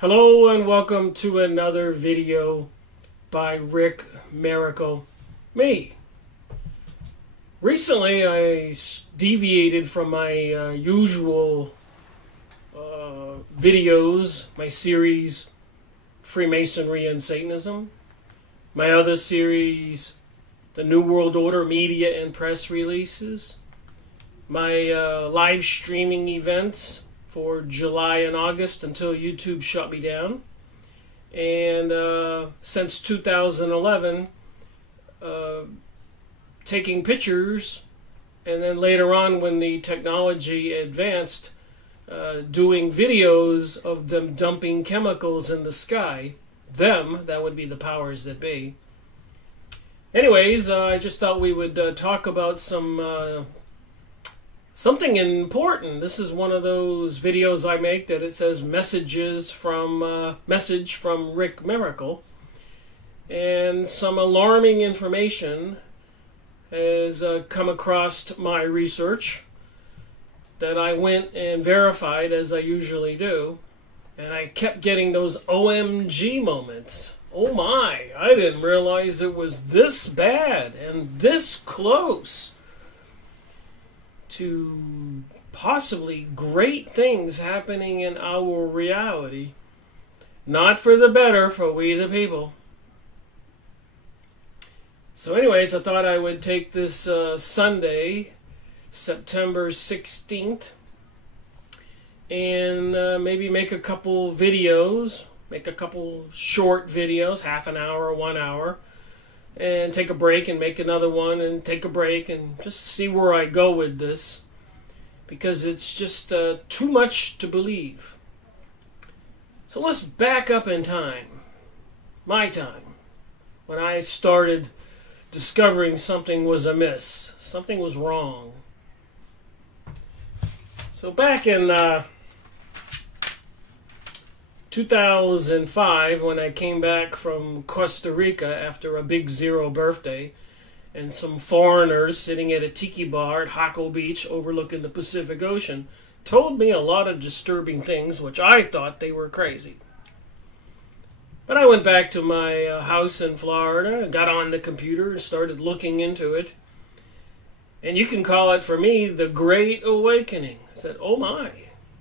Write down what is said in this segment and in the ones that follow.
Hello and welcome to another video by Rick Miracle, me. Recently I deviated from my usual videos, my series Freemasonry and Satanism, my other series the New World Order media and press releases, my live streaming events for July and August until YouTube shut me down. And since 2011, taking pictures, and then later on when the technology advanced, doing videos of them dumping chemicals in the sky. That would be the powers that be. Anyways, I just thought we would talk about something important. This is one of those videos I make that it says message from Rick Miracle. And some alarming information has come across my research that I went and verified, as I usually do. And I kept getting those OMG moments. Oh my, I didn't realize it was this bad and this close to possibly great things happening in our reality. Not for the better for we the people. So anyways, I thought I would take this Sunday, September 16th, and maybe make a couple videos, make a couple short videos, half an hour, 1 hour, and take a break and make another one and take a break and just see where I go with this, because it's just too much to believe. So let's back up in time, my time, when I started discovering something was amiss, something was wrong. So back in 2005, when I came back from Costa Rica after a Big Zero birthday, and some foreigners sitting at a tiki bar at Jaco Beach overlooking the Pacific Ocean told me a lot of disturbing things, which I thought they were crazy. But I went back to my house in Florida, got on the computer and started looking into it. And you can call it, for me, the Great Awakening. I said, oh my.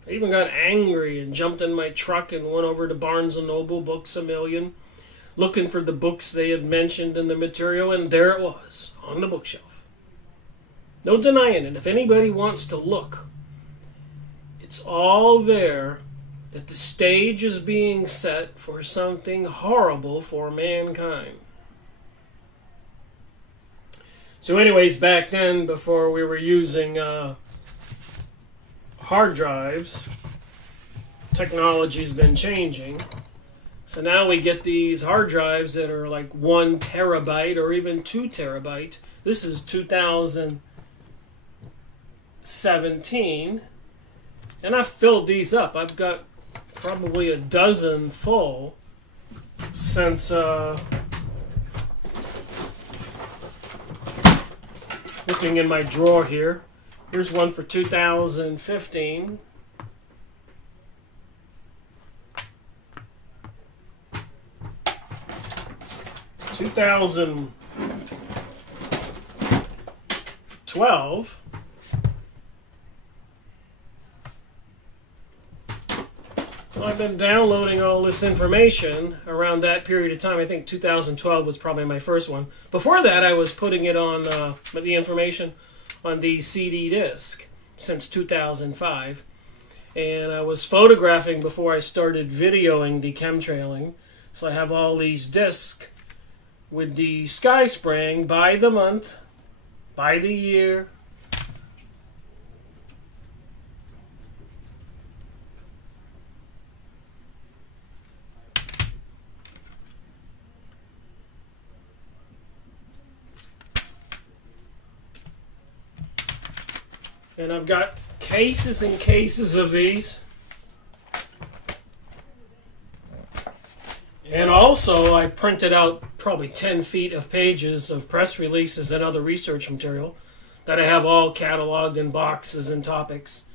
I even got angry and jumped in my truck and went over to Barnes & Noble, Books A Million, looking for the books they had mentioned in the material, and there it was, on the bookshelf. No denying it. If anybody wants to look, it's all there, that the stage is being set for something horrible for mankind. So anyways, back then, before we were using hard drives, technology's been changing. So now we get these hard drives that are like 1 terabyte or even 2 terabyte. This is 2017. And I've filled these up. I've got probably a dozen full since looking in my drawer here. Here's one for 2015. $2012. So I've been downloading all this information around that period of time. I think 2012 was probably my first one. Before that, I was putting it on the information on the CD disc since 2005. And I was photographing before I started videoing the chemtrailing. So I have all these discs with the sky spraying by the month, by the year. And I've got cases and cases of these. And also, I printed out probably 10 feet of pages of press releases and other research material that I have all cataloged in boxes and topics.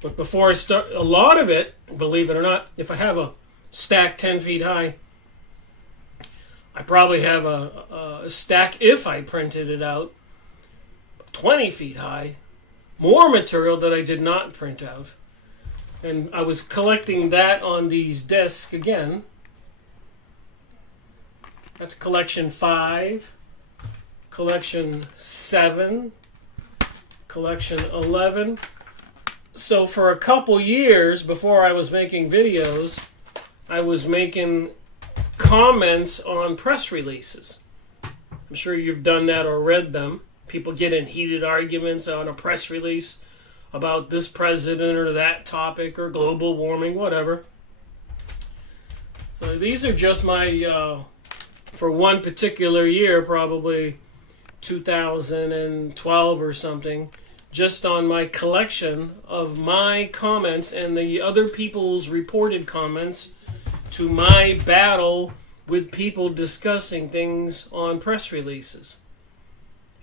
But before I start, a lot of it, believe it or not, if I have a stack 10 feet high. I probably have a stack, if I printed it out, 20 feet high. More material that I did not print out. And I was collecting that on these discs again. That's collection 5, collection 7, collection 11. So for a couple years before I was making videos, I was making comments on press releases. I'm sure you've done that or read them. People get in heated arguments on a press release about this president or that topic or global warming, whatever. So these are just my, for one particular year, probably 2012 or something, just on my collection of my comments and the other people's reported comments to my battle with people discussing things on press releases.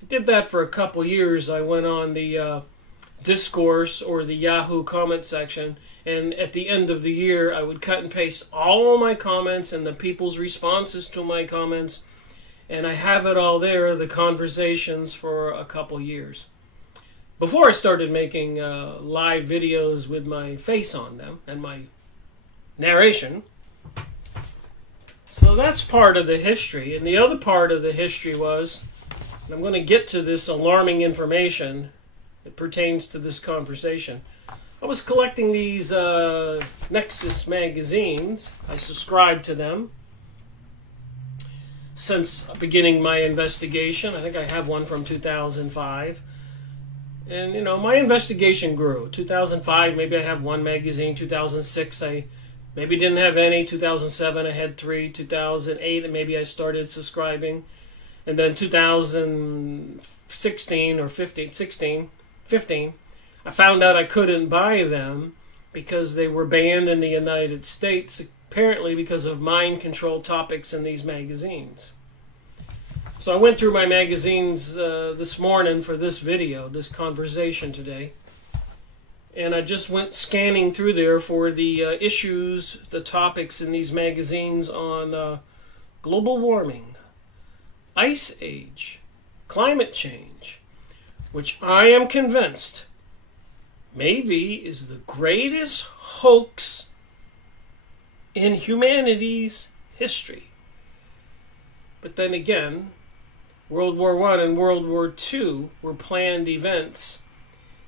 I did that for a couple years. I went on the Discourse or the Yahoo comment section, and at the end of the year I would cut and paste all my comments and the people's responses to my comments, and I have it all there, the conversations, for a couple years. Before I started making live videos with my face on them and my narration. So that's part of the history. And the other part of the history was, and I'm going to get to this alarming information that pertains to this conversation. I was collecting these Nexus magazines. I subscribed to them since beginning my investigation. I think I have one from 2005. And, you know, my investigation grew. 2005, maybe I have one magazine. 2006, I maybe didn't have any. 2007, I had 3. 2008, maybe I started subscribing. And then 2016 or 15, I found out I couldn't buy them because they were banned in the United States, apparently because of mind control topics in these magazines. So I went through my magazines this morning for this video, this conversation today. And I just went scanning through there for the issues, the topics in these magazines on global warming, ice age, climate change, which I am convinced maybe is the greatest hoax in humanity's history. But then again, World War I and World War II were planned events,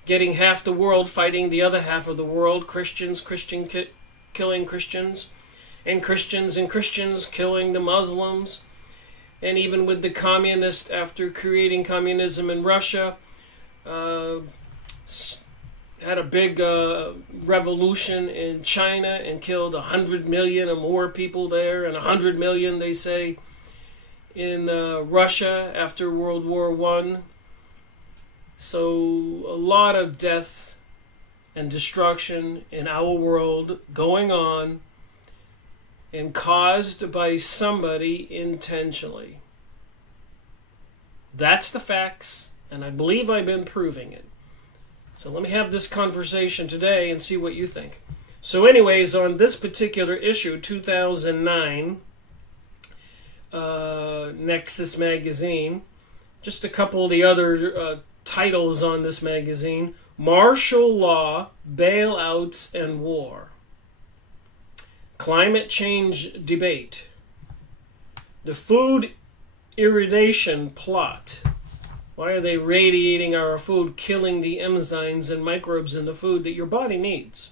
getting half the world fighting the other half of the world, Christians killing Christians, and Christians killing the Muslims. And even with the communists, after creating communism in Russia, had a big revolution in China and killed 100 million or more people there, and 100 million, they say, in Russia after World War I. So a lot of death and destruction in our world going on, and caused by somebody intentionally. That's the facts, and I believe I've been proving it. So let me have this conversation today and see what you think. So anyways, on this particular issue, 2009, Nexus magazine, just a couple of the other titles on this magazine: Martial Law, Bailouts, and War. Climate Change Debate. The Food Irradiation Plot. Why are they radiating our food, killing the enzymes and microbes in the food that your body needs?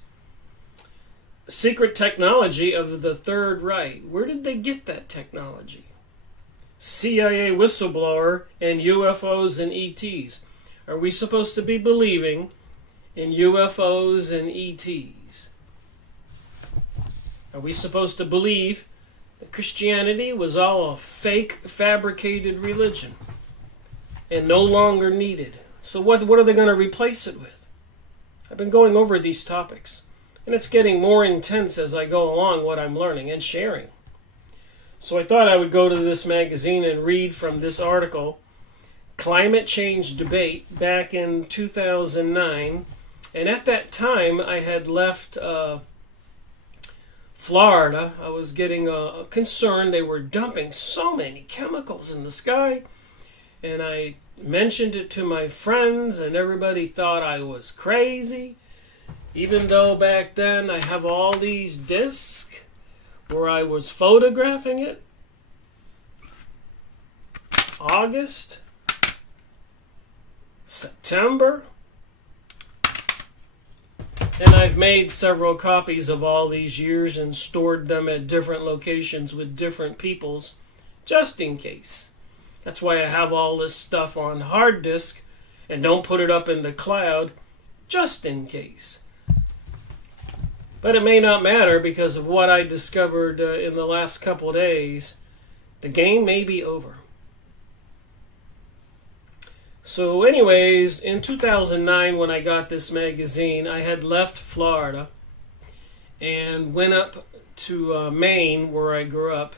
Secret technology of the Third Reich. Where did they get that technology? CIA whistleblower and UFOs and ETs. Are we supposed to be believing in UFOs and ETs? Are we supposed to believe that Christianity was all a fake, fabricated religion and no longer needed? So what are they going to replace it with? I've been going over these topics, and it's getting more intense as I go along what I'm learning and sharing. So I thought I would go to this magazine and read from this article, Climate Change Debate, back in 2009. And at that time, I had left Florida, I was getting concerned. They were dumping so many chemicals in the sky. And I mentioned it to my friends, and everybody thought I was crazy. Even though back then I have all these discs where I was photographing it. August, September, and I've made several copies of all these years and stored them at different locations with different peoples, just in case. That's why I have all this stuff on hard disk and don't put it up in the cloud, just in case. But it may not matter because of what I discovered in the last couple days. The game may be over. So anyways, in 2009 when I got this magazine, I had left Florida and went up to Maine where I grew up.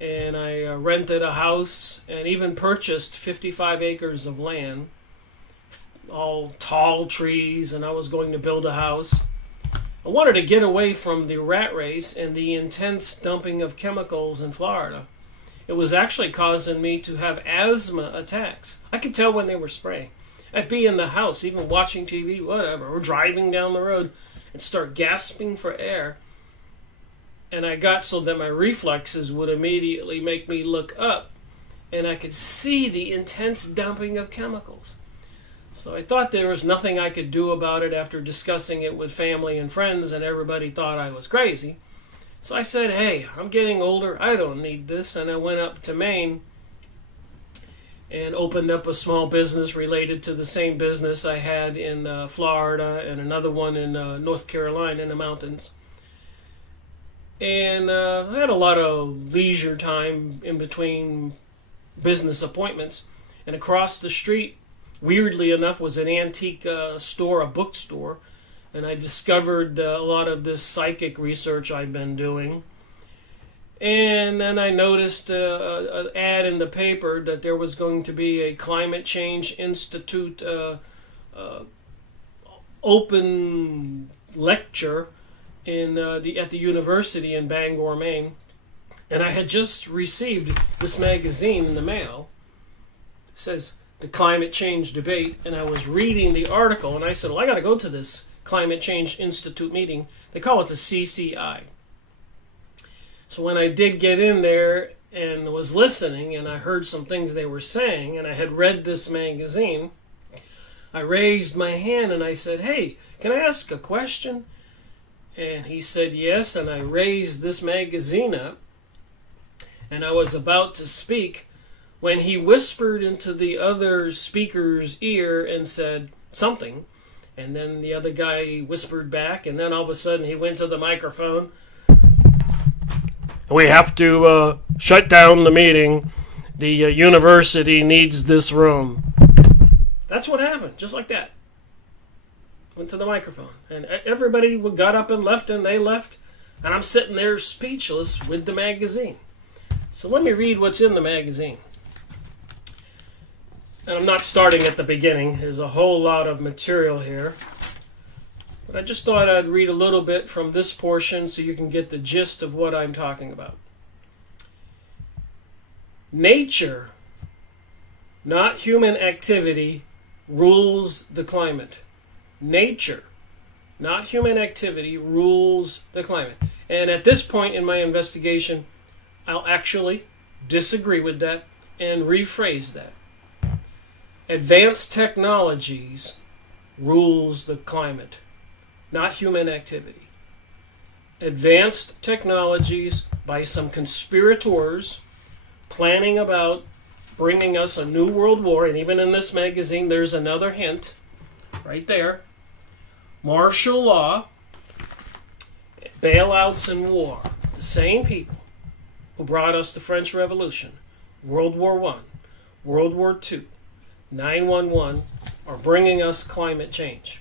And I rented a house and even purchased 55 acres of land, all tall trees, and I was going to build a house. I wanted to get away from the rat race and the intense dumping of chemicals in Florida. It was actually causing me to have asthma attacks. I could tell when they were spraying. I'd be in the house, even watching TV, whatever, or driving down the road and start gasping for air. And I got so that my reflexes would immediately make me look up, and I could see the intense dumping of chemicals. So I thought there was nothing I could do about it after discussing it with family and friends, and everybody thought I was crazy. So I said, hey, I'm getting older, I don't need this, and I went up to Maine and opened up a small business related to the same business I had in Florida and another one in North Carolina in the mountains. And I had a lot of leisure time in between business appointments. And across the street, weirdly enough, was an antique store, a bookstore. And I discovered a lot of this psychic research I've been doing. And then I noticed an ad in the paper that there was going to be a Climate Change Institute open lecture at the university in Bangor, Maine. And I had just received this magazine in the mail. It says, The Climate Change Debate. And I was reading the article, and I said, well, I got to go to this Climate Change Institute meeting. They call it the CCI. So when I did get in there and was listening, and I heard some things they were saying, and I had read this magazine, I raised my hand and I said, hey, can I ask a question? And he said yes, and I raised this magazine up, and I was about to speak when he whispered into the other speaker's ear and said something, and then the other guy whispered back, and then all of a sudden he went to the microphone. We have to shut down the meeting. The university needs this room. That's what happened, just like that. Went to the microphone, and everybody got up and left, and they left, and I'm sitting there speechless with the magazine. So let me read what's in the magazine. And I'm not starting at the beginning. There's a whole lot of material here. But I just thought I'd read a little bit from this portion so you can get the gist of what I'm talking about. Nature, not human activity, rules the climate. Nature, not human activity, rules the climate. And at this point in my investigation, I'll actually disagree with that and rephrase that. Advanced technologies rules the climate, not human activity. Advanced technologies by some conspirators planning about bringing us a new world war, and even in this magazine there's another hint right there. Martial law, bailouts, and war. The same people who brought us the French Revolution, World War I, World War II, 9/11 are bringing us climate change.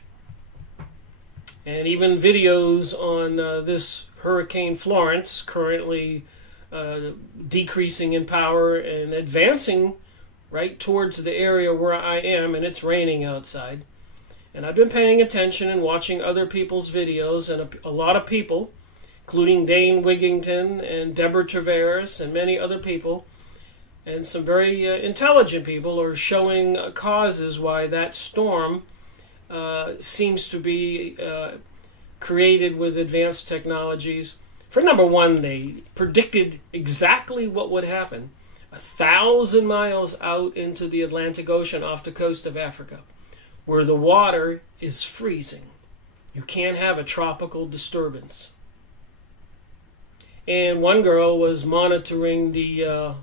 And even videos on this Hurricane Florence currently decreasing in power and advancing right towards the area where I am, and it's raining outside. And I've been paying attention and watching other people's videos, and a lot of people including Dane Wigington and Deborah Tavares and many other people, and some very intelligent people are showing causes why that storm seems to be created with advanced technologies. For number one, they predicted exactly what would happen 1,000 miles out into the Atlantic Ocean off the coast of Africa, where the water is freezing. You can't have a tropical disturbance. And one girl was monitoring the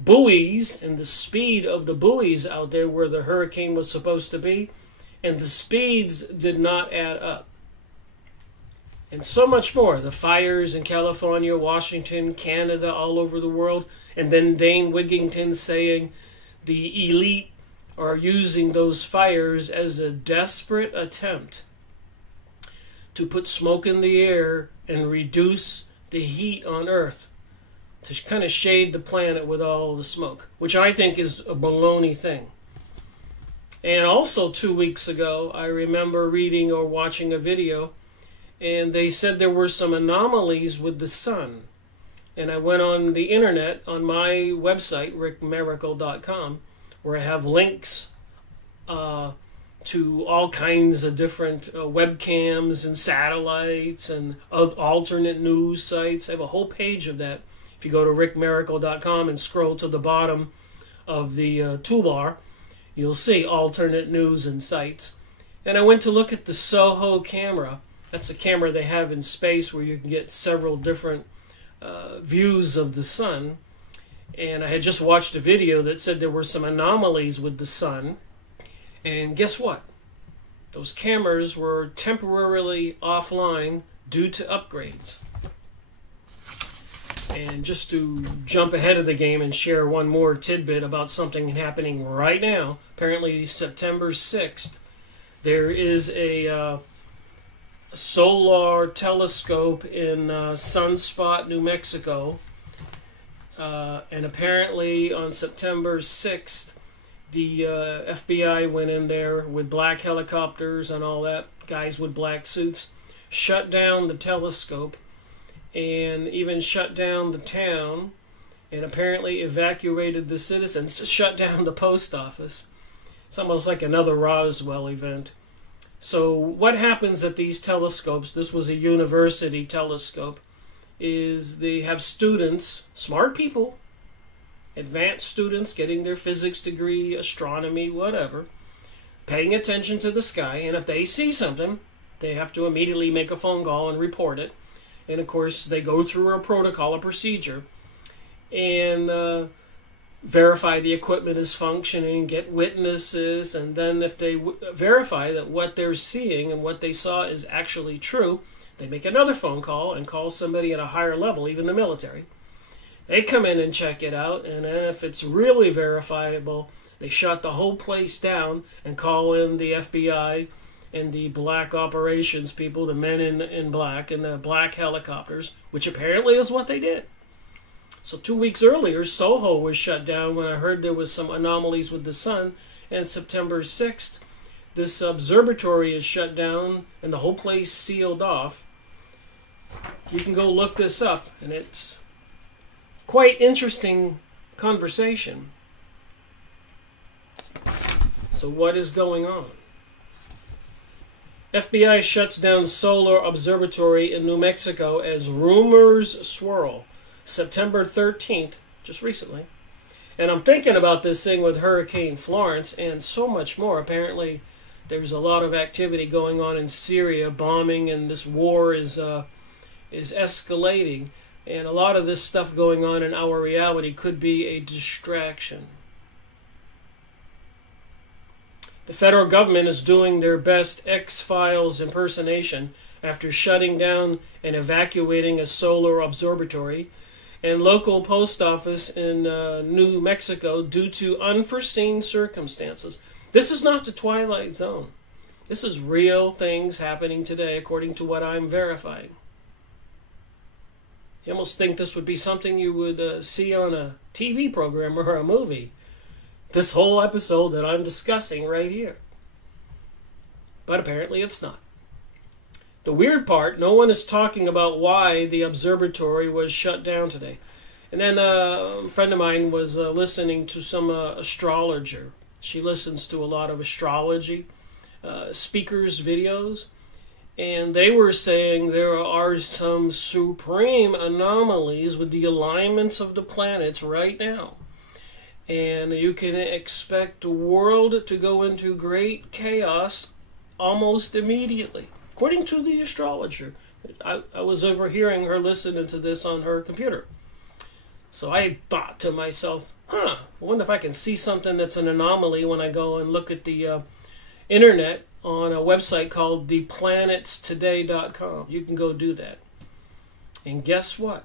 buoys and the speed of the buoys out there where the hurricane was supposed to be, and the speeds did not add up. And so much more. The fires in California, Washington, Canada, all over the world. And then Dane Wigington saying the elite are using those fires as a desperate attempt to put smoke in the air and reduce the heat on Earth, to kind of shade the planet with all the smoke, which I think is a baloney thing. And also 2 weeks ago, I remember reading or watching a video, and they said there were some anomalies with the sun. And I went on the internet, on my website, rickmiracle.com, where I have links to all kinds of different webcams and satellites and alternate news sites. I have a whole page of that. If you go to rickmiracle.com and scroll to the bottom of the toolbar, you'll see alternate news and sites. And I went to look at the SOHO camera. That's a camera they have in space where you can get several different views of the sun. And I had just watched a video that said there were some anomalies with the sun. And guess what? Those cameras were temporarily offline due to upgrades. And just to jump ahead of the game and share one more tidbit about something happening right now, apparently September 6th, there is a solar telescope in Sunspot, New Mexico. And apparently on September 6th, the FBI went in there with black helicopters and all that, guys with black suits, shut down the telescope, and even shut down the town, and apparently evacuated the citizens, shut down the post office. It's almost like another Roswell event. So what happens at these telescopes, this was a university telescope, is they have students, smart people, advanced students getting their physics degree, astronomy, whatever, paying attention to the sky, and if they see something, they have to immediately make a phone call and report it. And of course, they go through a protocol, a procedure, and verify the equipment is functioning, get witnesses, and then if they verify that what they're seeing and what they saw is actually true, they make another phone call and call somebody at a higher level, even the military. They come in and check it out, and then if it's really verifiable, they shut the whole place down and call in the FBI and the black operations people, the men in black, and the black helicopters, which apparently is what they did. So 2 weeks earlier, Soho was shut down when I heard there was some anomalies with the sun, and September 6th, this observatory is shut down and the whole place sealed off. You can go look this up, and it's quite interesting conversation. So what is going on? FBI shuts down solar observatory in New Mexico as rumors swirl. September 13th, just recently. And I'm thinking about this thing with Hurricane Florence and so much more. Apparently, there's a lot of activity going on in Syria, bombing, and this war is escalating. And a lot of this stuff going on in our reality could be a distraction. The federal government is doing their best X-Files impersonation after shutting down and evacuating a solar observatory and local post office in New Mexico due to unforeseen circumstances. This is not the Twilight Zone. This is real things happening today according to what I'm verifying. You almost think this would be something you would see on a TV program or a movie. This whole episode that I'm discussing right here. But apparently it's not. The weird part, no one is talking about why the observatory was shut down today. And then a friend of mine was listening to some astrologer. She listens to a lot of astrology speakers' videos. And they were saying there are some supreme anomalies with the alignments of the planets right now. And you can expect the world to go into great chaos almost immediately, according to the astrologer. I was overhearing her listening to this on her computer. So I thought to myself, I wonder if I can see something that's an anomaly when I go and look at the internet on a website called theplanetstoday.com. You can go do that. And guess what?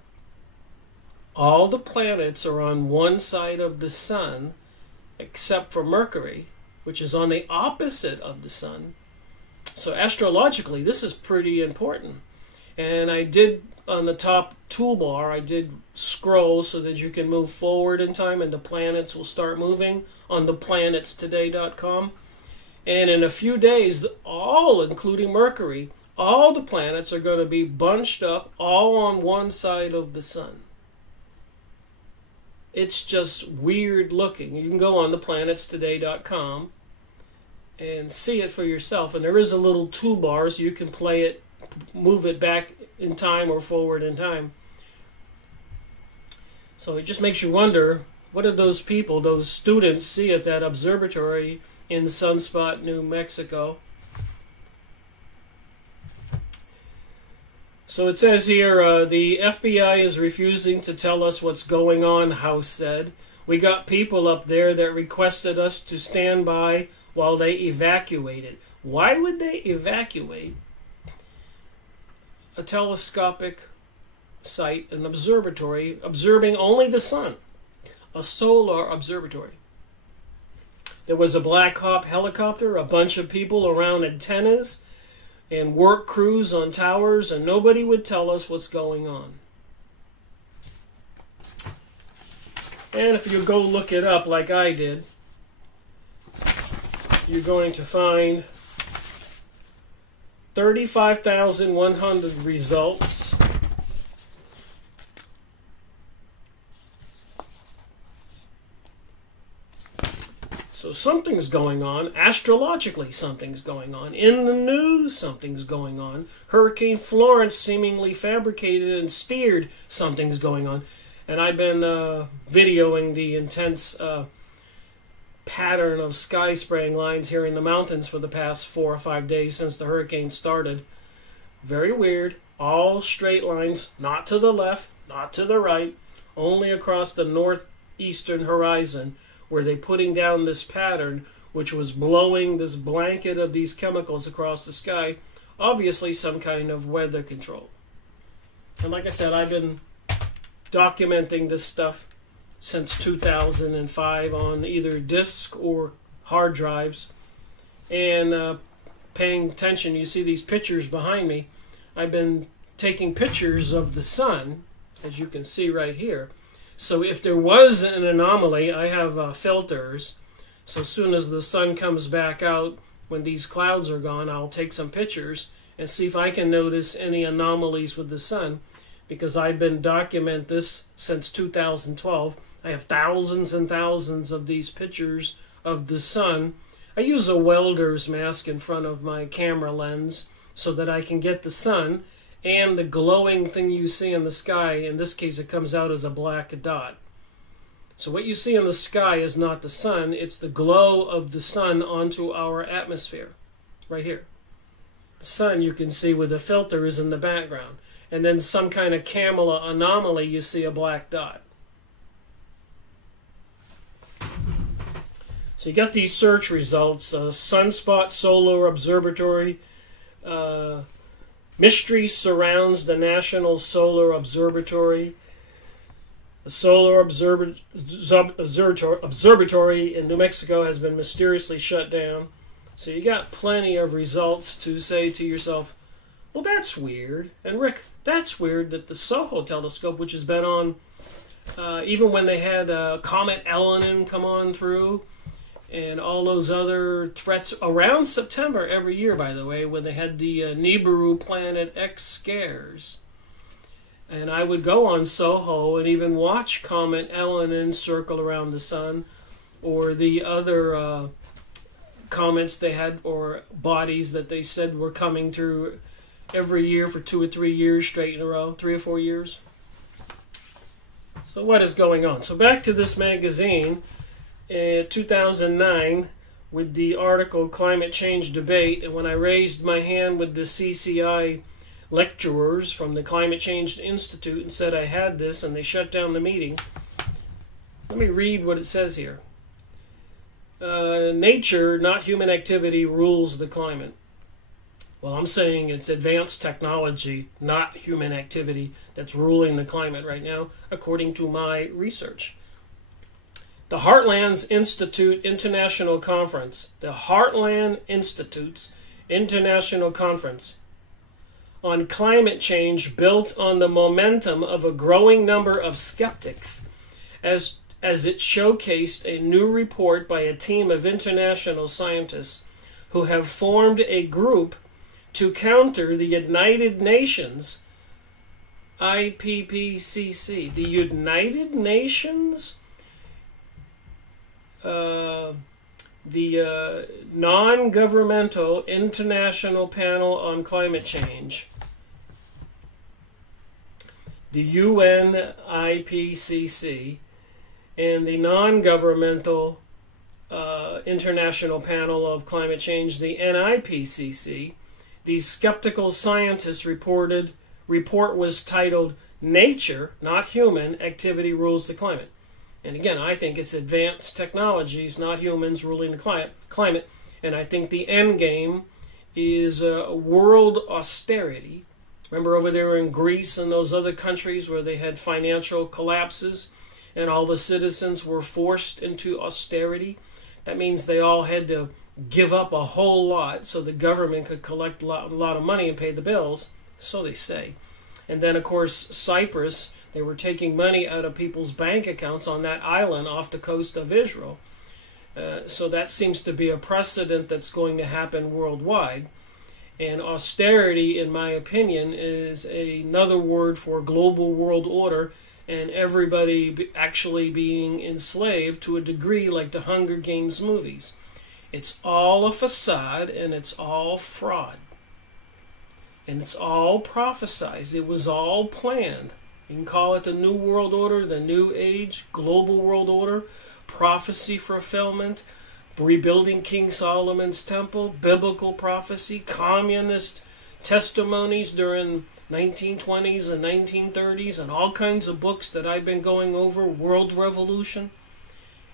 All the planets are on one side of the sun, except for Mercury, which is on the opposite of the sun. So astrologically, this is pretty important. And I did, on the top toolbar, I did scroll so that you can move forward in time and the planets will start moving on theplanetstoday.com. And in a few days, all, including Mercury, all the planets are going to be bunched up all on one side of the sun. It's just weird looking. You can go on theplanetstoday.com and see it for yourself. And there is a little toolbar so you can play it, move it back in time or forward in time. So it just makes you wonder, what did those people, those students, see at that observatory in Sunspot, New Mexico? So it says here, the FBI is refusing to tell us what's going on, House said. We got people up there that requested us to stand by while they evacuated. Why would they evacuate a telescopic site, an observatory, observing only the sun? A solar observatory. There was a Black Hawk helicopter, a bunch of people around antennas, and work crews on towers, and nobody would tell us what's going on. And if you go look it up like I did, you're going to find 35,100 results. So something's going on. Astrologically, something's going on. In the news, something's going on. Hurricane Florence seemingly fabricated and steered. Something's going on. And I've been videoing the intense pattern of sky spraying lines here in the mountains for the past 4 or 5 days since the hurricane started. Very weird. All straight lines, not to the left, not to the right, only across the northeastern horizon, were they putting down this pattern, which was blowing this blanket of these chemicals across the sky, obviously some kind of weather control. And like I said, I've been documenting this stuff since 2005 on either disk or hard drives. And paying attention, you see these pictures behind me. I've been taking pictures of the sun, as you can see right here. So if there was an anomaly, I have filters. So as soon as the sun comes back out, when these clouds are gone, I'll take some pictures and see if I can notice any anomalies with the sun. Because I've been documenting this since 2012. I have thousands and thousands of these pictures of the sun. I use a welder's mask in front of my camera lens so that I can get the sun and the glowing thing you see in the sky. In this case, it comes out as a black dot. So what you see in the sky is not the sun, it's the glow of the sun onto our atmosphere, right here. The sun you can see with the filter is in the background. And then some kind of camera anomaly, you see a black dot. So you got these search results, Sunspot Solar Observatory, mystery surrounds the National Solar Observatory. The Solar Observatory in New Mexico has been mysteriously shut down. So you got plenty of results to say to yourself, well, that's weird. And Rick, that's weird that the SOHO telescope, which has been on, even when they had Comet Elenin come on through, and all those other threats around September every year, by the way, when they had the Nibiru Planet X scares. And I would go on Soho and even watch Comet Elenin circle around the sun, or the other comets they had, or bodies that they said were coming through every year for 2 or 3 years straight in a row, 3 or 4 years. So what is going on? So back to this magazine, 2009, with the article Climate Change Debate, and when I raised my hand with the CCI lecturers from the Climate Change Institute and said I had this, and they shut down the meeting. Let me read what it says here. Nature, not human activity, rules the climate. Well, I'm saying it's advanced technology, not human activity, that's ruling the climate right now, according to my research. The Heartlands Institute International Conference, the Heartland Institute's International Conference on climate change, built on the momentum of a growing number of skeptics, as it showcased a new report by a team of international scientists who have formed a group to counter the United Nations IPPCC. The United Nations, the non-governmental International Panel on Climate Change, the UNIPCC, and the non-governmental International Panel of Climate Change, the NIPCC. These skeptical scientists report was titled Nature, Not Human, Activity Rules the Climate. And again, I think it's advanced technologies, not humans, ruling the climate. And I think the end game is world austerity. Remember over there in Greece and those other countries where they had financial collapses and all the citizens were forced into austerity? That means they all had to give up a whole lot so the government could collect a lot of money and pay the bills, so they say. And then, of course, Cyprus, they were taking money out of people's bank accounts on that island off the coast of Israel. So that seems to be a precedent that's going to happen worldwide. And austerity, in my opinion, is another word for global world order, and everybody actually being enslaved to a degree, like the Hunger Games movies. It's all a facade, and it's all fraud. And it's all prophesized. It was all planned. You can call it the New World Order, the New Age, Global World Order, prophecy fulfillment, rebuilding King Solomon's temple, biblical prophecy, communist testimonies during 1920s and 1930s, and all kinds of books that I've been going over, World Revolution.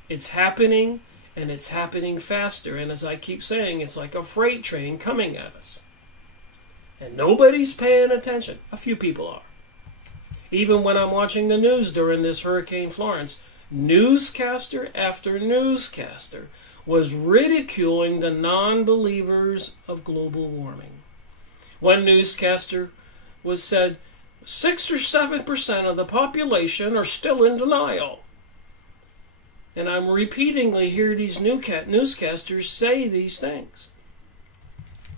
It's happening, and it's happening faster. And as I keep saying, it's like a freight train coming at us. And nobody's paying attention. A few people are. Even when I'm watching the news during this Hurricane Florence, newscaster after newscaster was ridiculing the non-believers of global warming. One newscaster was said 6 or 7% of the population are still in denial. And I'm repeatedly hear these newscasters say these things.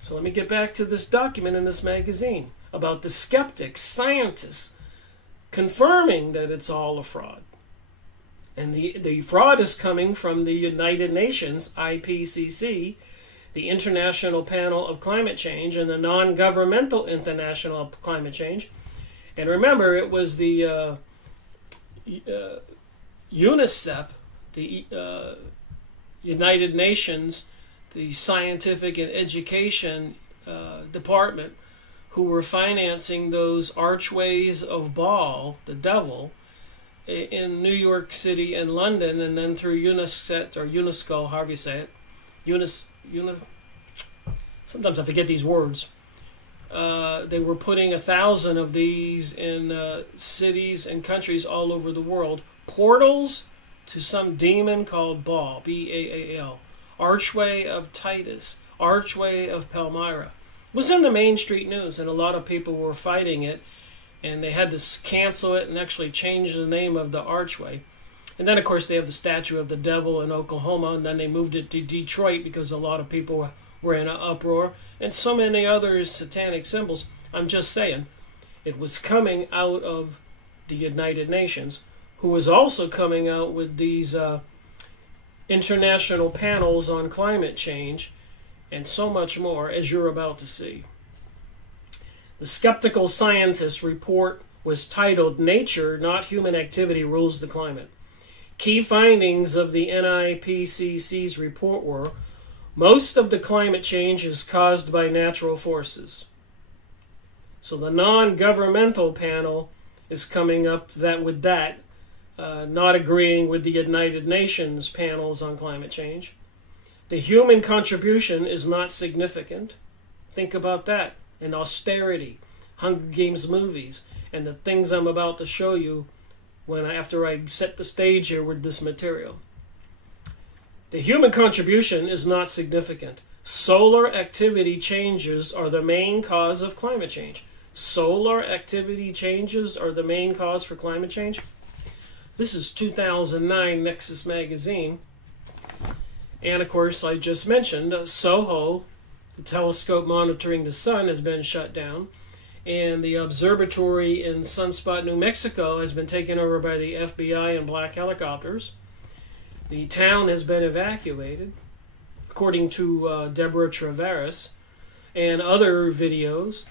So let me get back to this document in this magazine about the skeptics, scientists, confirming that it's all a fraud. And the fraud is coming from the United Nations, IPCC, the International Panel of Climate Change, and the Non-Governmental International Climate Change. And remember, it was the UNICEF, the United Nations, the Scientific and Education Department, who were financing those archways of Baal, the devil, in New York City and London, and then through UNESCO, however you say it, sometimes I forget these words. They were putting 1,000 of these in cities and countries all over the world. Portals to some demon called Baal, B-A-A-L. Archway of Titus, Archway of Palmyra. It was in the Main Street News, and a lot of people were fighting it, and they had to cancel it and actually change the name of the archway. And then, of course, they have the statue of the devil in Oklahoma, and then they moved it to Detroit because a lot of people were in an uproar, and so many other satanic symbols. I'm just saying, it was coming out of the United Nations, who was also coming out with these international panels on climate change, and so much more, as you're about to see. The Skeptical Scientist report was titled, "Nature, Not Human Activity, Rules the Climate." Key findings of the NIPCC's report were, most of the climate change is caused by natural forces. So the non-governmental panel is coming up with that, not agreeing with the United Nations panels on climate change. The human contribution is not significant. Think about that. And austerity, Hunger Games movies, and the things I'm about to show you after I set the stage here with this material. The human contribution is not significant. Solar activity changes are the main cause of climate change. Solar activity changes are the main cause for climate change. This is 2009 Nexus magazine. And of course, I just mentioned SOHO, the telescope monitoring the sun, has been shut down. And the observatory in Sunspot, New Mexico has been taken over by the FBI in black helicopters. The town has been evacuated, according to Deborah Travaris, and other videos.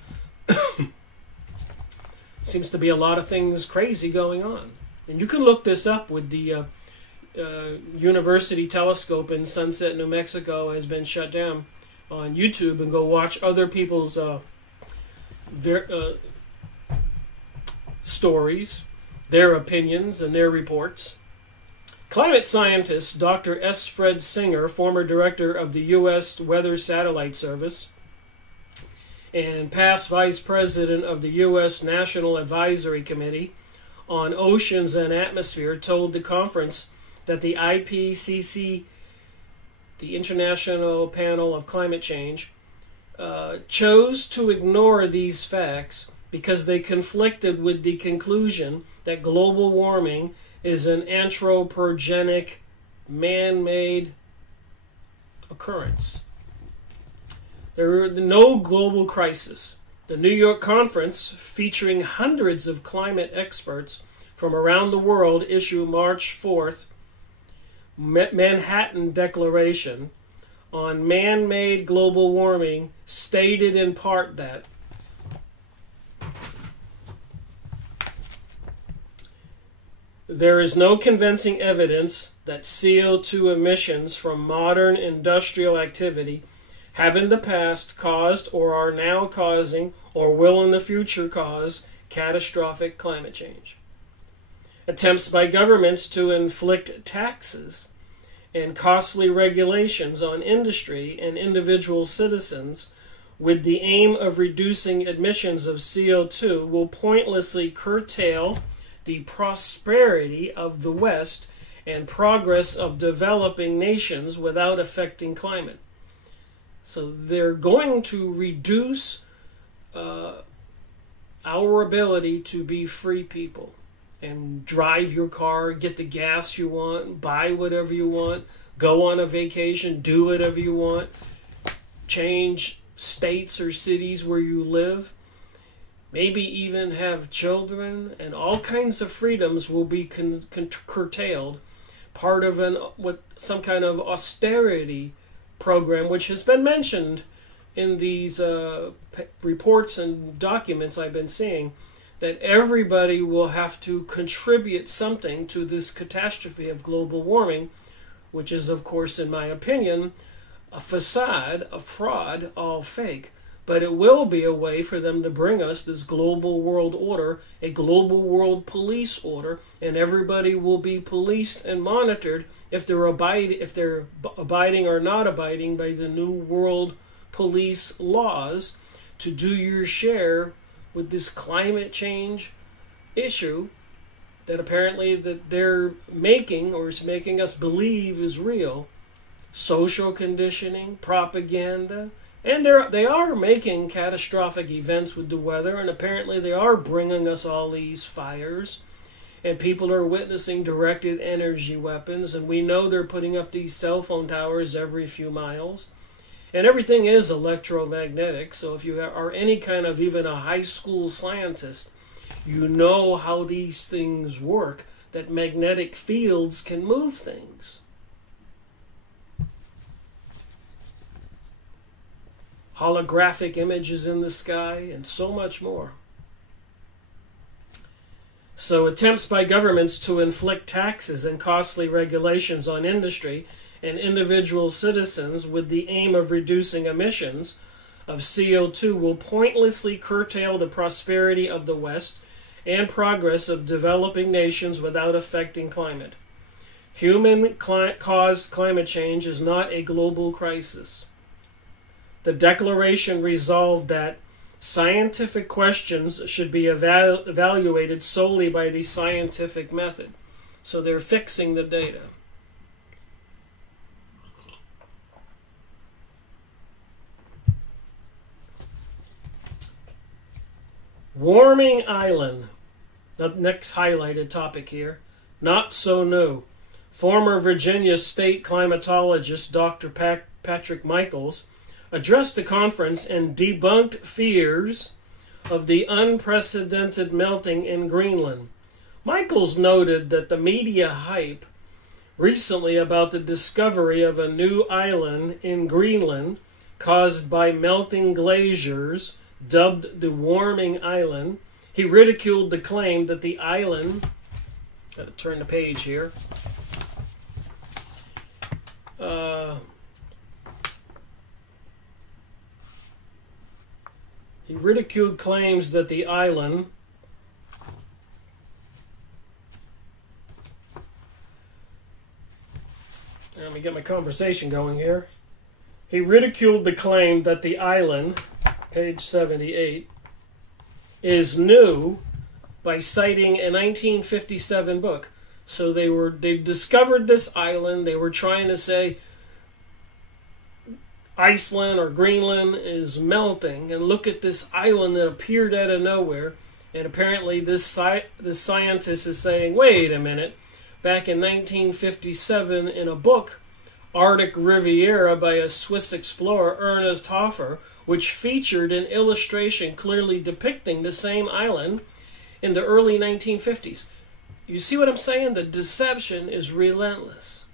Seems to be a lot of things crazy going on. And you can look this up with the University telescope in Sunset, New Mexico has been shut down on YouTube, and go watch other people's stories, their opinions, and their reports. Climate scientist Dr. S. Fred Singer, former director of the U.S. Weather Satellite Service and past vice president of the U.S. National Advisory Committee on Oceans and Atmosphere, told the conference that the IPCC, the International Panel of Climate Change, chose to ignore these facts because they conflicted with the conclusion that global warming is an anthropogenic, man-made occurrence. There is no global crisis. The New York conference, featuring hundreds of climate experts from around the world, issued March 4th Manhattan Declaration on man-made global warming, stated in part that there is no convincing evidence that CO2 emissions from modern industrial activity have in the past caused or are now causing or will in the future cause catastrophic climate change. Attempts by governments to inflict taxes and costly regulations on industry and individual citizens with the aim of reducing emissions of CO2 will pointlessly curtail the prosperity of the West and progress of developing nations without affecting climate. So they're going to reduce our ability to be free people and drive your car, get the gas you want, buy whatever you want, go on a vacation, do whatever you want, change states or cities where you live, maybe even have children, and all kinds of freedoms will be curtailed, part of some kind of austerity program, which has been mentioned in these reports and documents I've been seeing, that everybody will have to contribute something to this catastrophe of global warming, which is, of course, in my opinion, a facade, a fraud, all fake. But it will be a way for them to bring us this global world order, a global world police order, and everybody will be policed and monitored if they're abiding or not abiding by the new world police laws to do your share with this climate change issue that apparently that they're making, or is making us believe is real. Social conditioning, propaganda, and they are making catastrophic events with the weather, and apparently they are bringing us all these fires and people are witnessing directed energy weapons, and we know they're putting up these cell phone towers every few miles. And everything is electromagnetic, so if you are any kind of even a high school scientist, you know how these things work, that magnetic fields can move things. Holographic images in the sky, and so much more. So attempts by governments to inflict taxes and costly regulations on industry and individual citizens with the aim of reducing emissions of CO2 will pointlessly curtail the prosperity of the West and progress of developing nations without affecting climate. Human-caused climate change is not a global crisis. The declaration resolved that scientific questions should be evaluated solely by the scientific method. So they're fixing the data. Warming island. The next highlighted topic here. Not so new. Former Virginia state climatologist Dr. Patrick Michaels addressed the conference and debunked fears of the unprecedented melting in Greenland. Michaels noted that the media hype recently about the discovery of a new island in Greenland caused by melting glaciers, dubbed the Warming Island. He ridiculed the claim that the island, gotta turn the page here, he ridiculed claims that the island let me get my conversation going here. He ridiculed the claim that the island, page 78, is new by citing a 1957 book. So they discovered this island. They were trying to say Iceland or Greenland is melting, and look at this island that appeared out of nowhere. And apparently this scientist is saying, wait a minute, back in 1957 in a book, Arctic Riviera by a Swiss explorer, Ernest Hofer, which featured an illustration clearly depicting the same island in the early 1950s. You see what I'm saying? The deception is relentless.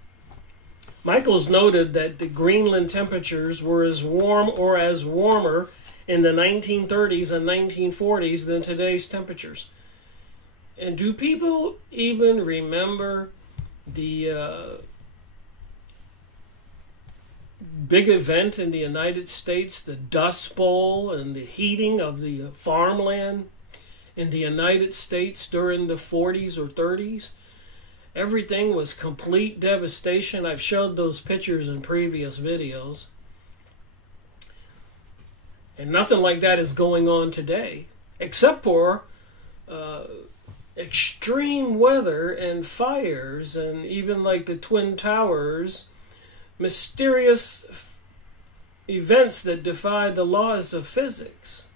Michaels noted that the Greenland temperatures were as warm or as warmer in the 1930s and 1940s than today's temperatures. And do people even remember the big event in the United States, the Dust Bowl and the heating of the farmland in the United States during the 40s or 30s? Everything was complete devastation. I've showed those pictures in previous videos. And nothing like that is going on today, except for extreme weather and fires, and even like the Twin Towers, mysterious events that defy the laws of physics.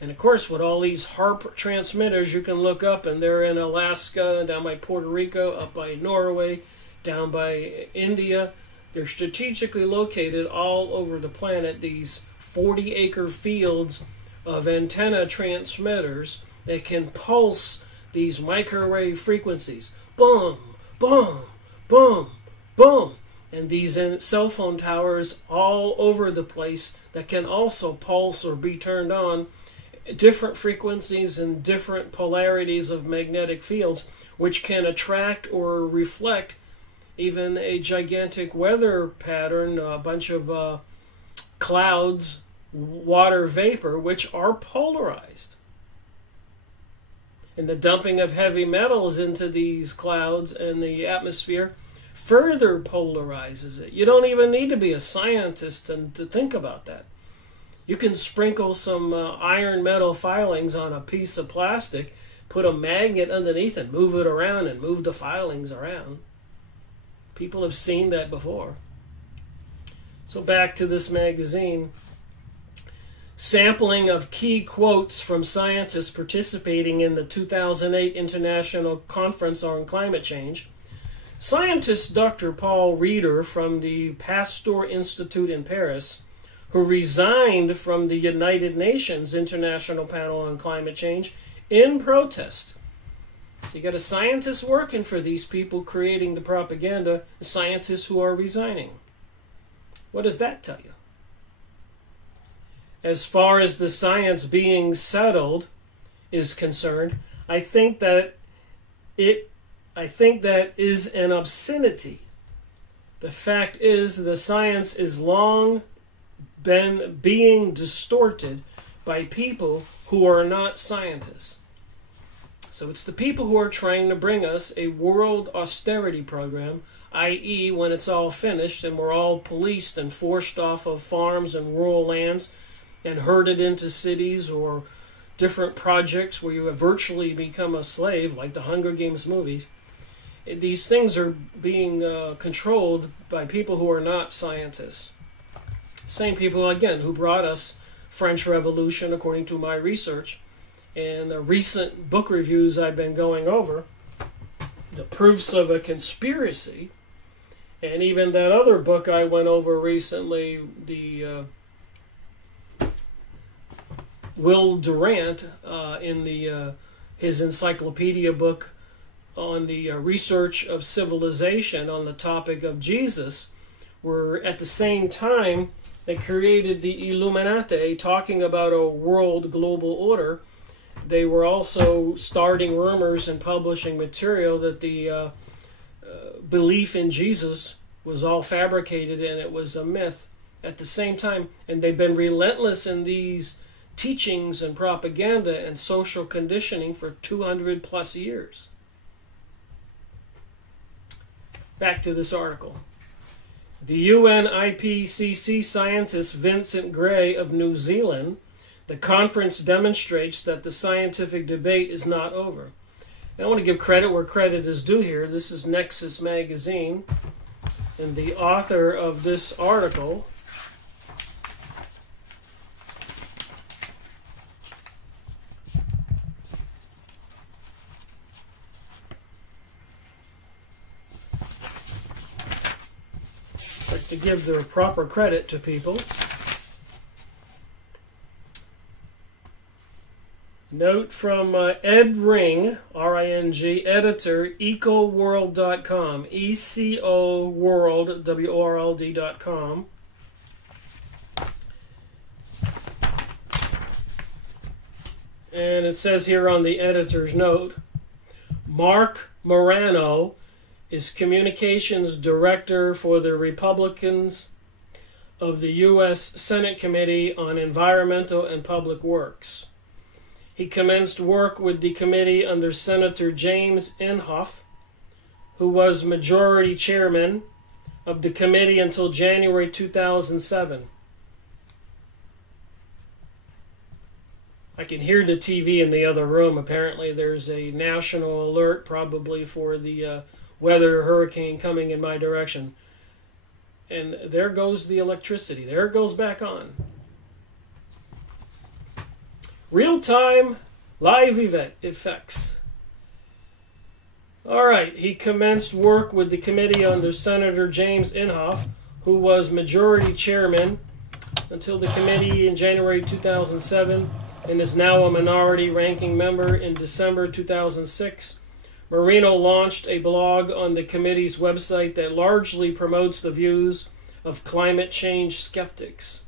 And of course, with all these HARP transmitters, you can look up, and they're in Alaska, down by Puerto Rico, up by Norway, down by India. They're strategically located all over the planet, these 40-acre fields of antenna transmitters that can pulse these microwave frequencies. Boom, boom, boom, boom. And these cell phone towers all over the place that can also pulse or be turned on, different frequencies and different polarities of magnetic fields, which can attract or reflect even a gigantic weather pattern, a bunch of clouds, water vapor, which are polarized. And the dumping of heavy metals into these clouds and the atmosphere further polarizes it. You don't even need to be a scientist to think about that. You can sprinkle some iron metal filings on a piece of plastic, put a magnet underneath and move it around and move the filings around. People have seen that before. So back to this magazine. sampling of key quotes from scientists participating in the 2008 International Conference on Climate Change, scientist Dr. Paul Reeder from the Pasteur Institute in Paris, who resigned from the United Nations International Panel on Climate Change in protest. So you got a scientist working for these people creating the propaganda, scientists who are resigning. What does that tell you? As far as the science being settled is concerned, I think that is an obscenity. The fact is, the science is long been being distorted by people who are not scientists. So it's the people who are trying to bring us a world austerity program, i.e. when it's all finished and we're all policed and forced off of farms and rural lands and herded into cities or different projects where you have virtually become a slave, like the Hunger Games movies. These things are being controlled by people who are not scientists. Same people, again, who brought us French Revolution, according to my research, and the recent book reviews I've been going over, the proofs of a conspiracy, and even that other book I went over recently, the Will Durant, in his encyclopedia book on the research of civilization on the topic of Jesus, were at the same time they created the Illuminati, talking about a world global order. They were also starting rumors and publishing material that the belief in Jesus was all fabricated and it was a myth at the same time. And they've been relentless in these teachings and propaganda and social conditioning for 200 plus years. Back to this article. The UN IPCC scientist Vincent Gray of New Zealand, the conference demonstrates that the scientific debate is not over. And I want to give credit where credit is due here. This is Nexus Magazine, and the author of this article to give the proper credit to people. Note from Ed Ring, R-I-N-G, editor, ecoworld.com, E-C-O-World, W-O-R-L-D.com. And it says here on the editor's note, Mark Morano is communications director for the Republicans of the U.S. Senate Committee on Environmental and Public Works. He commenced work with the committee under Senator James Inhofe, who was majority chairman of the committee until January 2007. I can hear the TV in the other room. Apparently there's a national alert probably for the weather hurricane coming in my direction. And there goes the electricity. There it goes back on. Real-time live event effects. All right, he commenced work with the committee under Senator James Inhofe, who was majority chairman until the committee in January 2007 and is now a minority ranking member in December 2006. Marino launched a blog on the committee's website that largely promotes the views of climate change skeptics.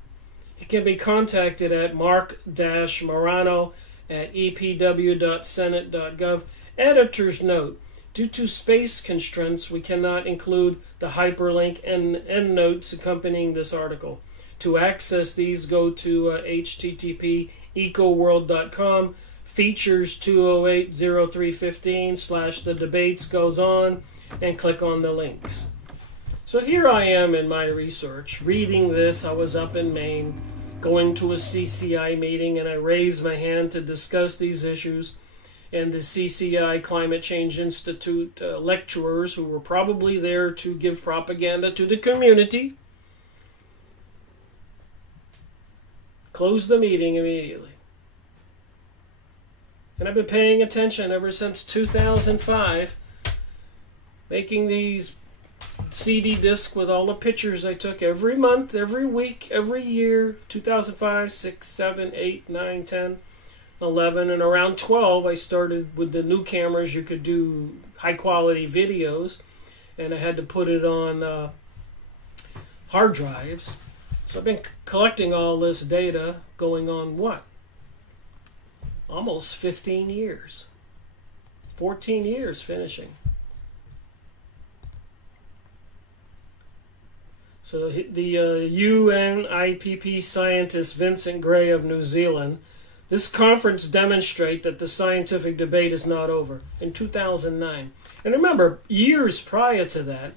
He can be contacted at mark-morano@epw.senate.gov. Editor's note: due to space constraints, we cannot include the hyperlink and endnotes accompanying this article. To access these, go to http://ecoworld.com, features 208-0315 / the debates goes on, and click on the links. So here I am in my research, reading this. I was up in Maine, going to a CCI meeting, and I raised my hand to discuss these issues. And the CCI Climate Change Institute lecturers, who were probably there to give propaganda to the community, closed the meeting immediately. And I've been paying attention ever since 2005, making these CD discs with all the pictures I took every month, every week, every year, 2005, 6, 7, 8, 9, 10, 11, and around 12 I started with the new cameras. You could do high quality videos, and I had to put it on hard drives. So I've been collecting all this data going on what? Almost 15 years. 14 years finishing. So the UNIPP scientist Vincent Gray of New Zealand, this conference demonstrates that the scientific debate is not over in 2009. And remember, years prior to that,